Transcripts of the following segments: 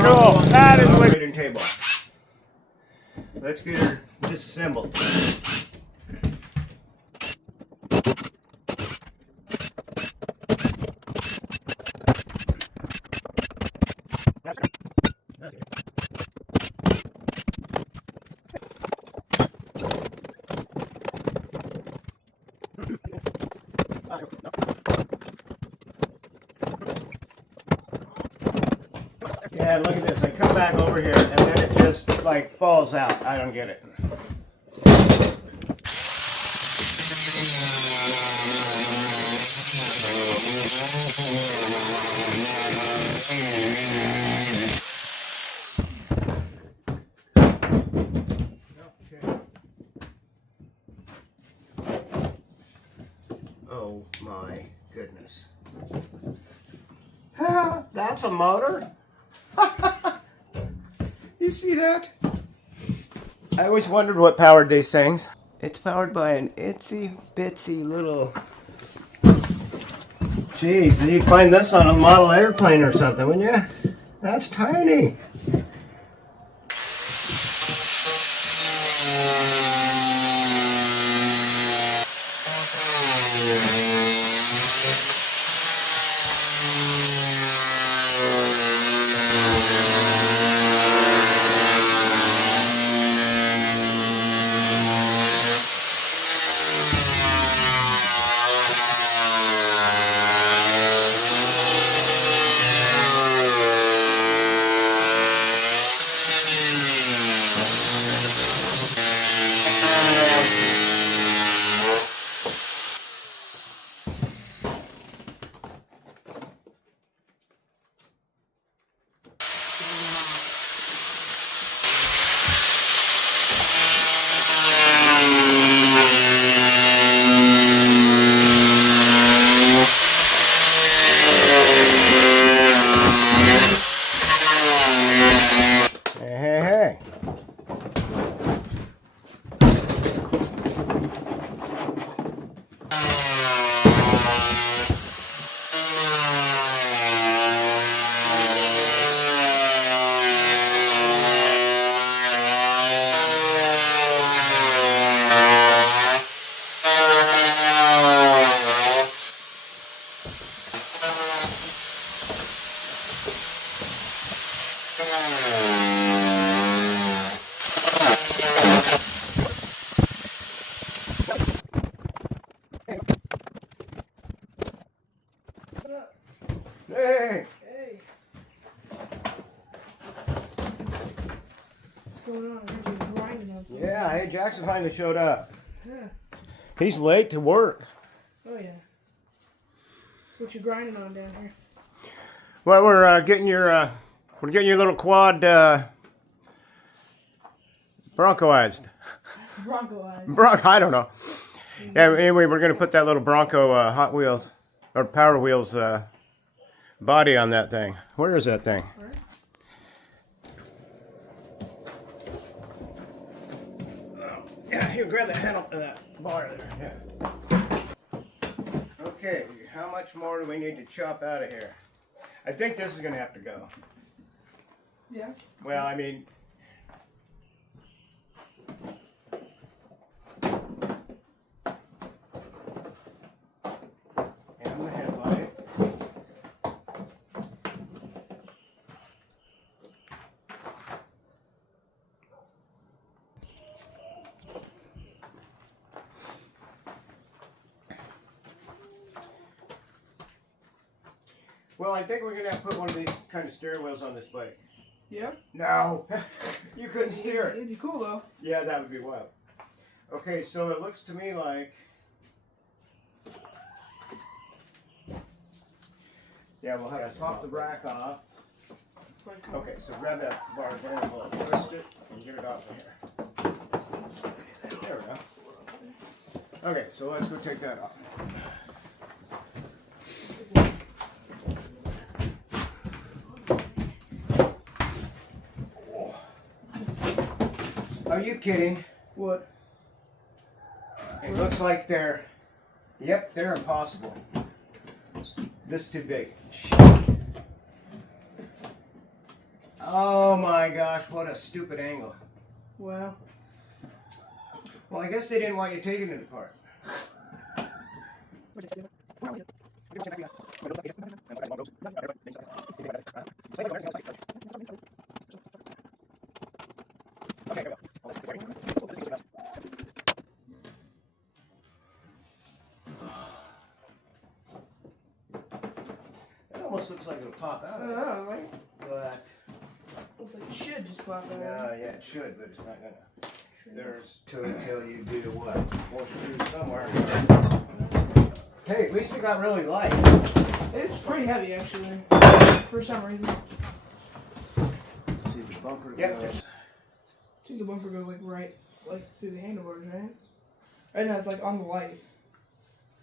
Cool. That is what. Table. Let's get her disassembled. Yeah, look at this. I come back over here and then it just like falls out. I don't get it. Okay. Oh my goodness. That's a motor? You see that? I always wondered what powered these things. It's powered by an itsy bitsy little... Jeez, you'd find this on a model airplane or something, wouldn't you? That's tiny. Hey. Hey. Hey. What's going on? I heard you grinding on something. Yeah, hey, Jackson finally showed up. Yeah. He's late to work. Oh, yeah. So what you grinding on down here? Well, we're getting your little quad Broncoized. Bronco eyes. I don't know. Yeah, anyway, we're going to put that little Bronco Hot Wheels or Power Wheels body on that thing. Where is that thing? All right. Yeah, here, grab that handle of that bar there. Yeah. Okay, how much more do we need to chop out of here? I think this is going to have to go. Yeah. Well, I mean... And the headlight. Well, I think we're going to have to put one of these kind of steering wheels on this bike. Yeah? No, you couldn't steer it. It'd be cool, though. Yeah, that would be wild. Okay, so it looks to me like... Yeah, we'll have to pop the rack off. Okay, so grab that bar there and we'll twist it and get it off of here. There we go. Okay, so let's go take that off. Are you kidding? What? It looks like they're... Yep, they're impossible. This is too big. Shit. Oh my gosh, what a stupid angle. Wow. Well, I guess they didn't want you taking it apart. It almost looks like it'll pop out. Oh, right. But Looks like it should just pop out. yeah, it should, but it's not gonna. There's till you do what? More screws somewhere. Hey, at least it got really light. It's pretty heavy, actually. For some reason. See the bumper goes. I think the bumper goes like through the handlebars, right? Right now it's like on the light.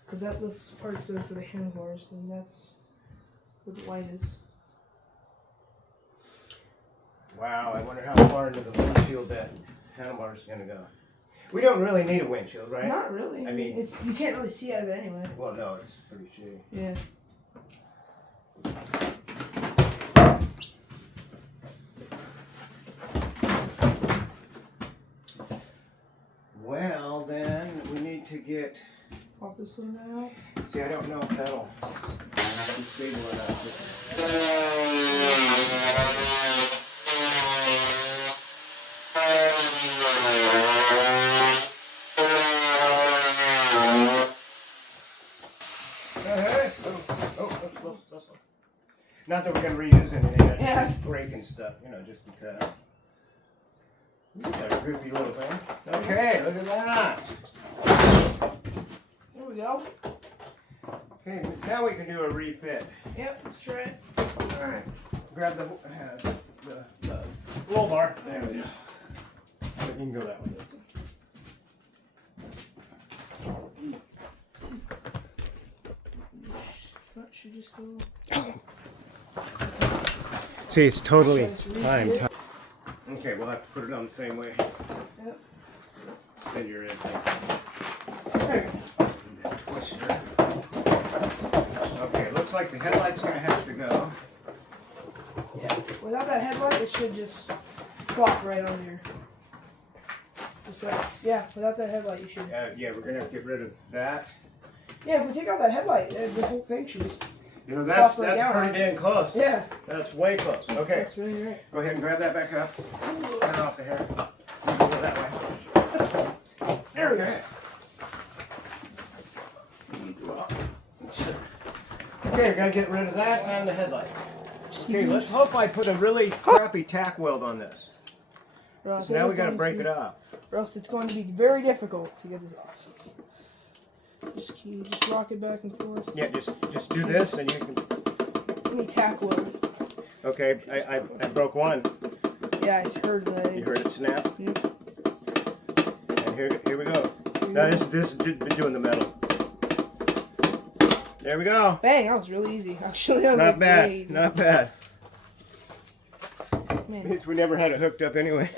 Cause this part goes for the handlebars, and that's where the light is. Wow, I wonder how far into the windshield that handlebar is gonna go. We don't really need a windshield, right? Not really. I mean, it's you can't really see out of it anyway. Well, no, it's pretty shady. Yeah. Well, then we need to get. Pop this one out. See, I don't know if that'll be stable enough. Hey. Oh, not that we're going to reuse anything. Yeah. Just breaking stuff, just because. That a goofy little thing. Okay, look at that. There we go. Okay, now we can do a refit. Yep, let's try it. Alright. Grab the roll bar. There we go. You can go that way. Front should just go. See, it's totally timed. Okay, we'll have to put it on the same way. Yep. Spin your end. There we go. Twister. Okay, looks like the headlight's going to have to go. Yeah. Without that headlight, it should just flop right on here. Just like, yeah, without that headlight, you should. Yeah, we're going to have to get rid of that. Yeah, if we take out that headlight, the whole thing should just. That's Flop right down. pretty dang close. Yeah. That's way close. Okay. That's really right. Go ahead and grab that back up. Turn off the hair. Go that way. There we go. Okay, we're going to get rid of that and the headlight. Okay, let's hope I put a really crappy tack weld on this. Ross, So now we got to break it up. Ross, it's going to be very difficult to get this off. Just rock it back and forth. Yeah, just do this and you can. Let me tackle it. Okay, I broke one. Yeah, I heard that. You heard it snap? Yep. And here we go. Now this is doing the metal. There we go. Bang, that was really easy. Actually, that was Not like bad. very easy. Not bad. Man. Means we never had it hooked up anyway.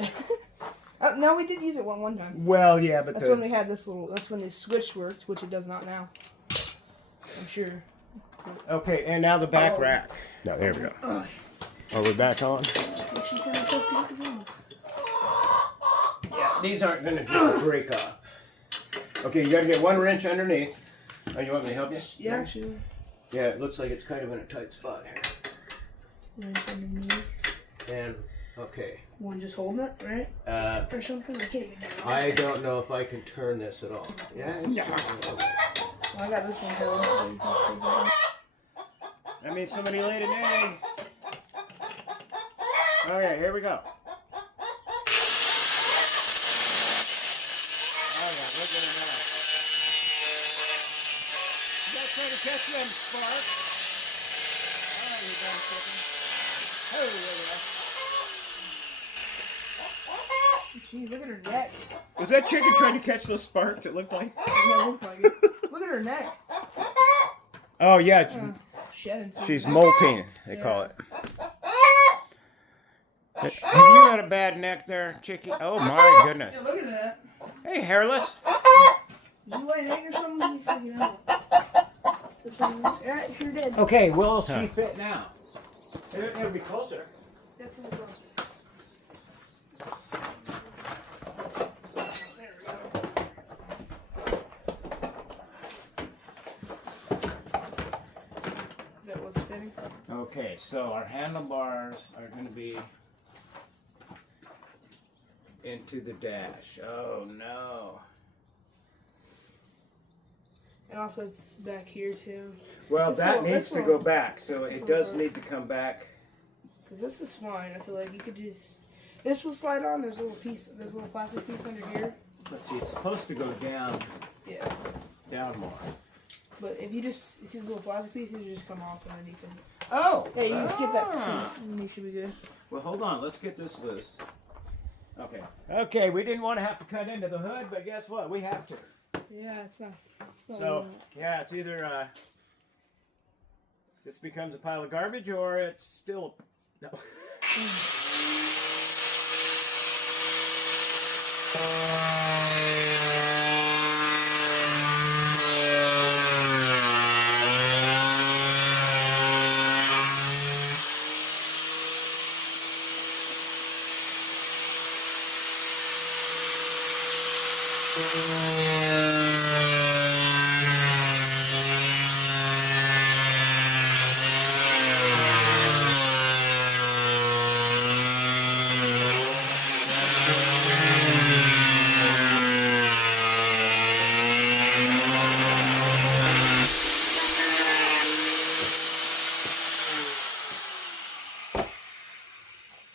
No, we did use it one time. Well, yeah, but That's when we had this little. That's when the switch worked, which it does not now. I'm sure. Okay, and now the back rack. No, there we go. Are we back on? Yeah, these aren't going to just break off. Okay, you got to get 1 wrench underneath. Oh, you want me to help you? Yeah, actually. Yeah, it looks like it's kind of in a tight spot here. Right underneath. And, okay. One just holding it, right? Or something? I can't even do it. I don't know if I can turn this at all. Yeah, it's Yeah. turning. Well, I got this one held, so you can see that. That means somebody laid an egg. Okay, here we go. Oh yeah, look at it now. You gotta try to catch them sparks. Alright, you done chicken. Oh, there we go. Jeez, look at her neck. Was that chicken trying to catch those sparks? It looked like. Yeah, it looks like it. Look at her neck. Oh yeah, Shedding. she's molting. They call it. Have you got a bad neck there, Chicky? Oh my goodness. Yeah, look at that. Hey, hairless. Did you lay an egg or something? You freaking out. Yeah, it sure did. Okay, will she fit now? It'll be closer. Definitely close. Okay, so our handlebars are going to be into the dash. Oh no. And also it's back here too. Well, This that little- needs this to little- go back, so it little does part. need to come back. Cause this is fine. I feel like you could just. This will slide on. There's a little piece. There's a little plastic piece under here. Let's see, it's supposed to go down more. But if you just see the little plastic pieces, you just come off underneath them. Oh! Yeah, you just get that seat, and you should be good. Well, hold on, let's get this loose. Okay. Okay, we didn't want to have to cut into the hood, but guess what? We have to. Yeah, it's not. So, yeah, it's either this becomes a pile of garbage or it's still. No.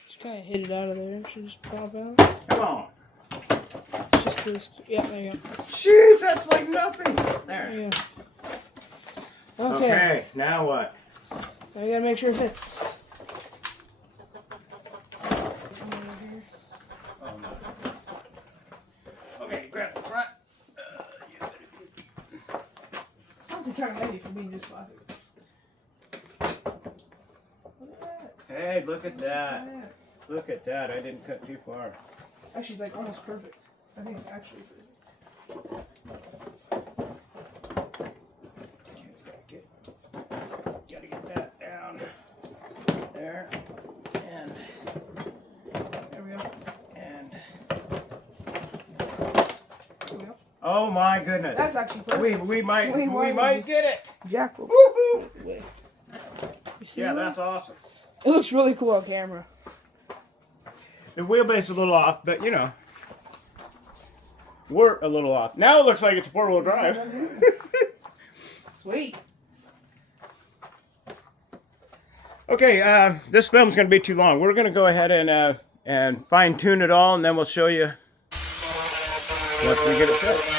Just kind of hit it out of there. It should just pop out. Come on. It's just this. Yeah, there you go. Jeez, that's like nothing. There. There you go. Okay. Okay, now what? Now you gotta make sure it fits. Oh, no. Okay, grab the front. Sounds kind of heavy for being just plastic. Look at that. Hey, look at that. Yeah. Look at that. I didn't cut too far. Actually, it's like almost perfect. I think it's actually perfect. Gotta get that down. There. And. There we go. And. There we go. Oh my goodness. That's actually perfect. We might Wait, get it. Jack will. Woohoo! You see Yeah, that? that's awesome. It looks really cool on camera. The wheelbase is a little off, but you know. We're a little off. Now it looks like it's 4-wheel drive. Sweet. Okay, this film's going to be too long. We're going to go ahead and fine tune it all, and then we'll show you once we get it fit.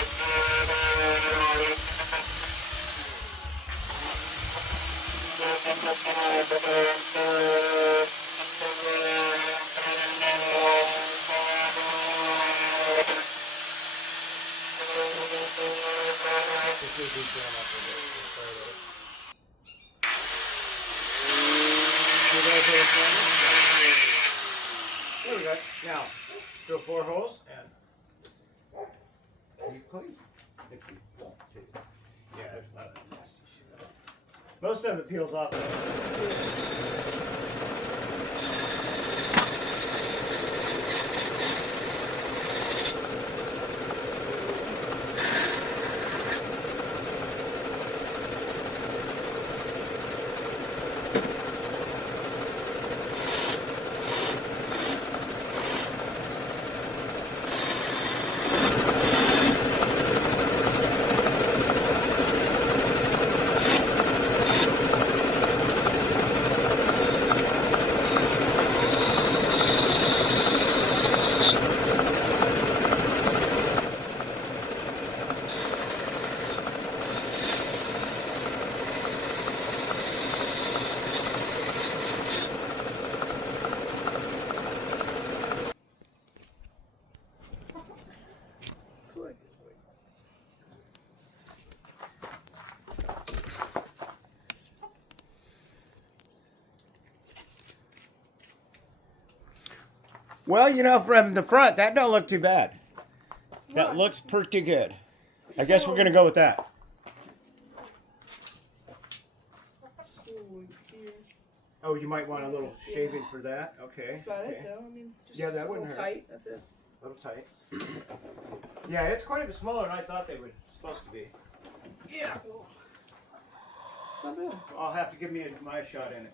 There we go. Now, drill 4 holes and you clean. Yeah, there's a lot of nasty shit. Most of it peels off. Well, you know, from the front, that don't look too bad. That looks pretty good. I guess we're going to go with that. Oh, you might want a little shaving for that. Okay. That's about okay. it, though. I mean, just Yeah, that a wouldn't little hurt. tight. That's it. A little tight. Yeah, it's quite a bit smaller than I thought they were supposed to be. Yeah. Not bad. I'll have to give me my shot in it.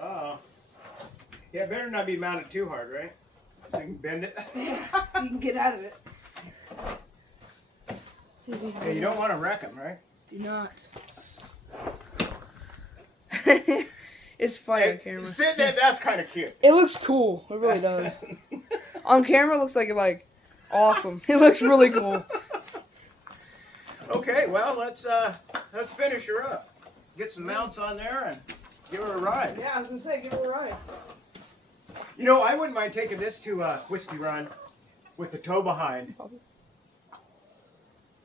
Uh-oh. Yeah, it better not be mounted too hard, right? So you can bend it. Yeah, so you can get out of it. See if we can Yeah, you don't want to wreck them, right? Do not. It's funny on camera. Sit there, that's kind of cute. It looks cool. It really does. On camera, it looks like awesome. It looks really cool. Okay, well let's finish her up. Get some mounts on there and give her a ride. Yeah, I was gonna say, give her a ride. You know, I wouldn't mind taking this to Whiskey Run with the tow behind.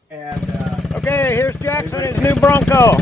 And okay, here's Jackson, his new Bronco.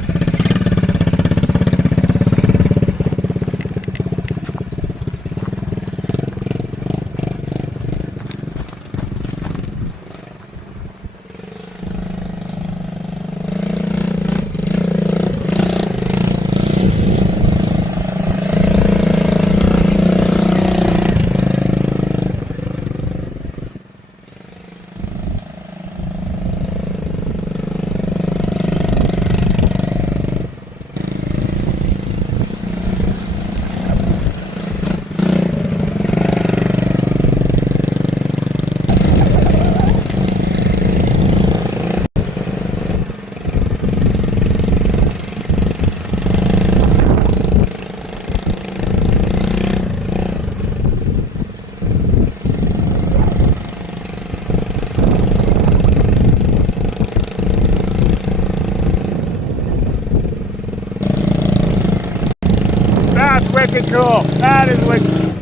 That's wicked cool. That is wicked.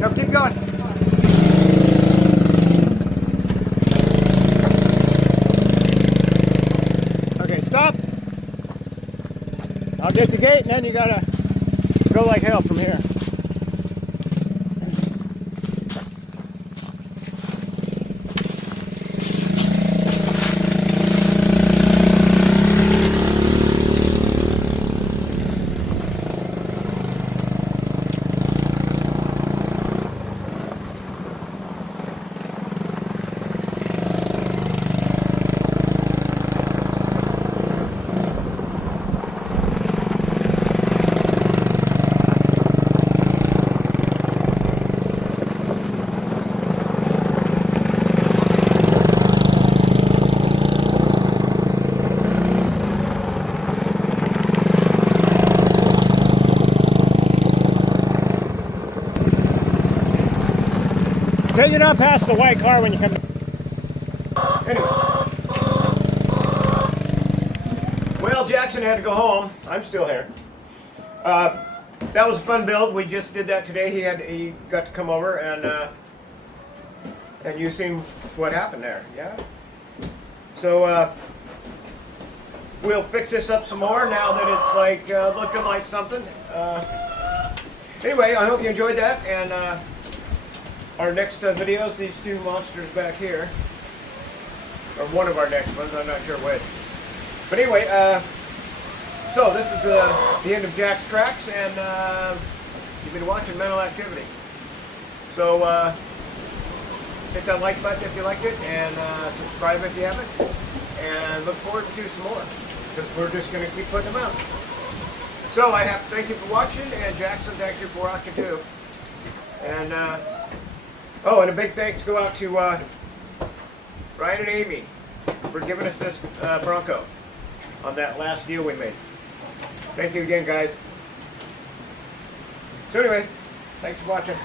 No, keep going. Okay, stop. I'll get the gate and then you gotta go like hell from here. Take it on past the white car when you come. Anyway. Well, Jackson had to go home. I'm still here. That was a fun build. We just did that today. He got to come over and you seen what happened there. Yeah. So we'll fix this up some more now that it's like looking like something. Anyway, I hope you enjoyed that and. Our next video is these two monsters back here. Or one of our next ones, I'm not sure which. But anyway, so this is the end of Jack's Tracks, and you've been watching Mental Activity. So hit that like button if you liked it, and subscribe if you haven't. And look forward to some more, because we're just going to keep putting them out. So I have to thank you for watching, and Jackson, thanks you for watching too. And oh, and a big thanks go out to Ryan and Amy for giving us this Bronco on that last deal we made. Thank you again, guys. So anyway, thanks for watching.